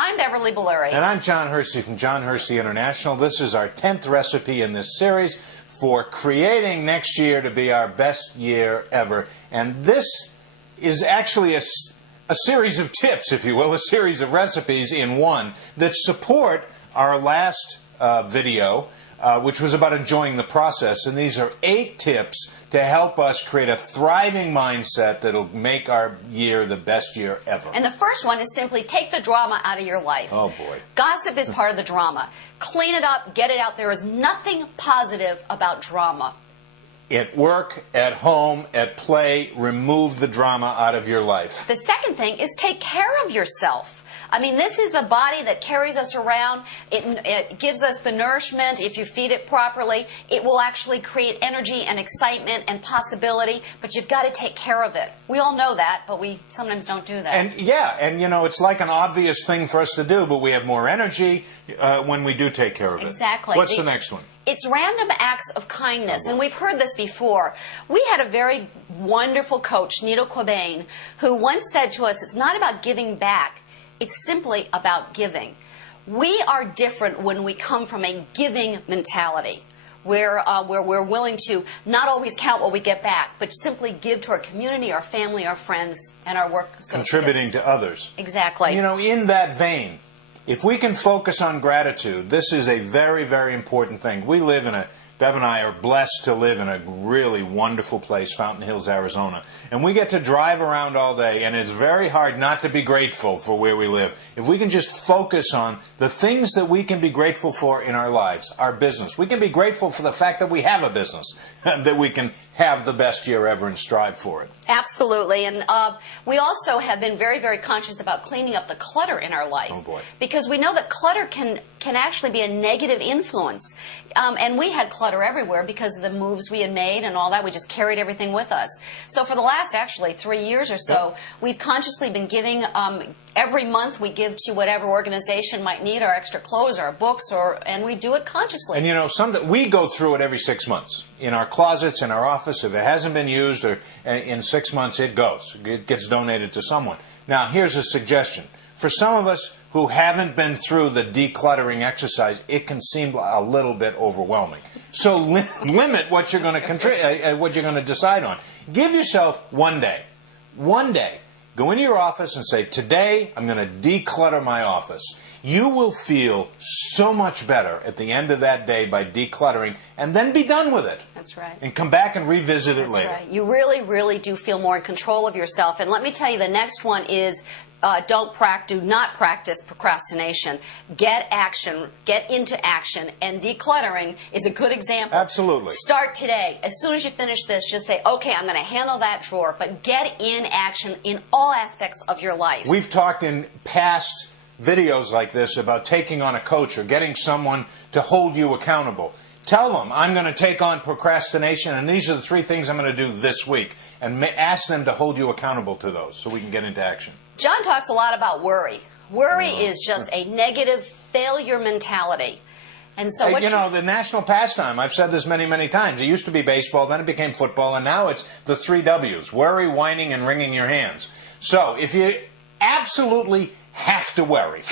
I'm Beverly Belluri. And I'm John Hersey from John Hersey International. This is our 10th recipe in this series for creating next year to be our best year ever. And this is actually a series of tips, if you will, a series of recipes in one that support our last video, which was about enjoying the process. And these are 8 tips to help us create a thriving mindset that'll make our year the best year ever. And the first one is simply take the drama out of your life. Oh, boy. Gossip is part of the drama. Clean it up, get it out. There is nothing positive about drama. At work, at home, at play, remove the drama out of your life. The second thing is take care of yourself. I mean, this is a body that carries us around. It gives us the nourishment. If you feed it properly, it will actually create energy and excitement and possibility, but you've got to take care of it. We all know that, but we sometimes don't do that. And yeah, and you know, it's like an obvious thing for us to do, but we have more energy when we do take care of it. Exactly. What's the next one? It's random acts of kindness, and we've heard this before. We had a very wonderful coach, Nito Quabain, who once said to us, it's not about giving back, it's simply about giving. We are different when we come from a giving mentality, where we're willing to not always count what we get back, but simply give to our community, our family, our friends, and our work associates. Contributing to others. Exactly. You know, in that vein, if we can focus on gratitude, this is a very, very important thing. We live in Bev and I are blessed to live in a really wonderful place, Fountain Hills, Arizona. And we get to drive around all day, and it's very hard not to be grateful for where we live. If we can just focus on the things that we can be grateful for in our lives, our business. We can be grateful for the fact that we have a business, that we can have the best year ever and strive for it. Absolutely. And we also have been very, very conscious about cleaning up the clutter in our life. Oh, boy. Because we know that clutter can actually be a negative influence. And we had clutter everywhere because of the moves we had made and all that. We just carried everything with us. So for the last, actually, 3 years or so, we've consciously been giving, every month we give to whatever organization might need our extra clothes, our books, and we do it consciously. And you know, we go through it every 6 months. In our closets, in our office, if it hasn't been used, or in 6 months, it goes. It gets donated to someone. Now, here's a suggestion. For some of us who haven't been through the decluttering exercise, it can seem a little bit overwhelming. So limit what you're going to what you're going to decide on. Give yourself one day. One day. Go into your office and say, today I'm going to declutter my office. You will feel so much better at the end of that day by decluttering, and then be done with it. That's right. And come back and revisit it later. That's right. You really, really do feel more in control of yourself. And let me tell you, the next one is do not practice procrastination. Get into action, and decluttering is a good example. Absolutely. Start today. As soon as you finish this, just say, okay, I'm going to handle that drawer, but get in action in all aspects of your life. We've talked in past videos like this about taking on a coach or getting someone to hold you accountable. Tell them, I'm going to take on procrastination, and these are the 3 things I'm going to do this week. And ask them to hold you accountable to those so we can get into action. John talks a lot about worry. Worry is just a negative failure mentality. And so you know, the national pastime, I've said this many, many times. It used to be baseball, then it became football, and now it's the 3 W's. Worry, whining, and wringing your hands. So if you absolutely have to worry,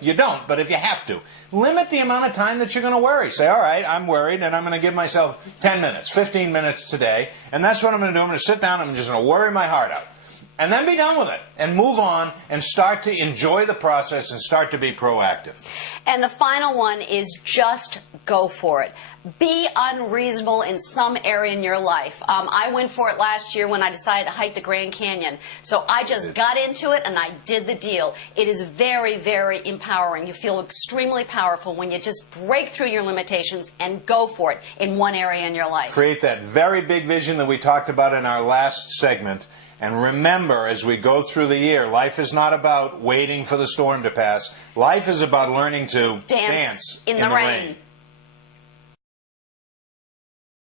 you don't, but if you have to, limit the amount of time that you're going to worry. Say, all right, I'm worried, and I'm going to give myself 10 minutes, 15 minutes today, and that's what I'm going to do. I'm going to sit down, and I'm just going to worry my heart out. And then be done with it, and move on, and start to enjoy the process, and start to be proactive. And the final one is just go for it. Be unreasonable in some area in your life. I went for it last year when I decided to hike the Grand Canyon. So I just got into it, and I did the deal. It is very, very empowering. You feel extremely powerful when you just break through your limitations and go for it in one area in your life. Create that very big vision that we talked about in our last segment. And remember, as we go through the year, life is not about waiting for the storm to pass. Life is about learning to dance in the rain.